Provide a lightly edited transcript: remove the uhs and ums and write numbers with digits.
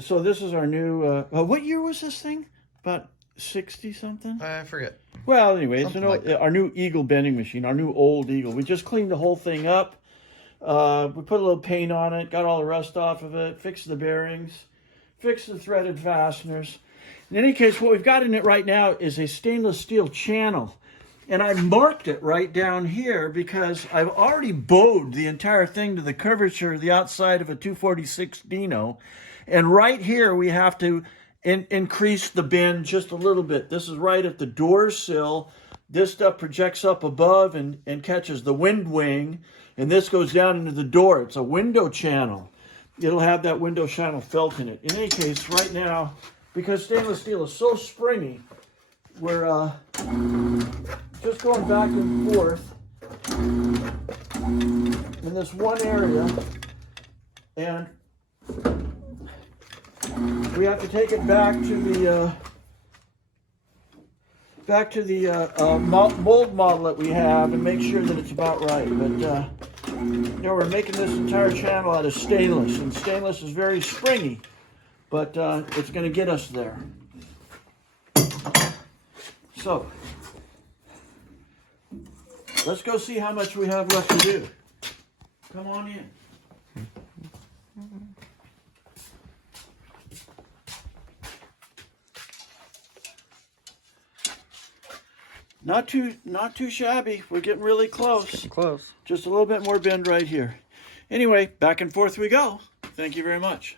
So this is our new, what year was this thing? About 60 something? I forget. Well, anyway, it's Something like that. our new Eagle bending machine, our new old Eagle. We just cleaned the whole thing up. We put a little paint on it, got all the rust off of it, fixed the bearings, fixed the threaded fasteners. In any case, what we've got in it right now is a stainless steel channel. And I marked it right down here because I've already bowed the entire thing to the curvature of the outside of a 246 Dino. And right here, we have to increase the bend just a little bit. This is right at the door sill. This stuff projects up above and catches the wind wing. And this goes down into the door. It's a window channel. It'll have that window channel felt in it. In any case, right now, because stainless steel is so springy, we're just going back and forth in this one area, and we have to take it back to the mold model that we have and make sure that it's about right. But we're making this entire channel out of stainless, and stainless is very springy, but it's going to get us there. So let's go see how much we have left to do. Come on in. Not too shabby. We're getting really close. Close. Just a little bit more bend right here. Anyway, back and forth we go. Thank you very much.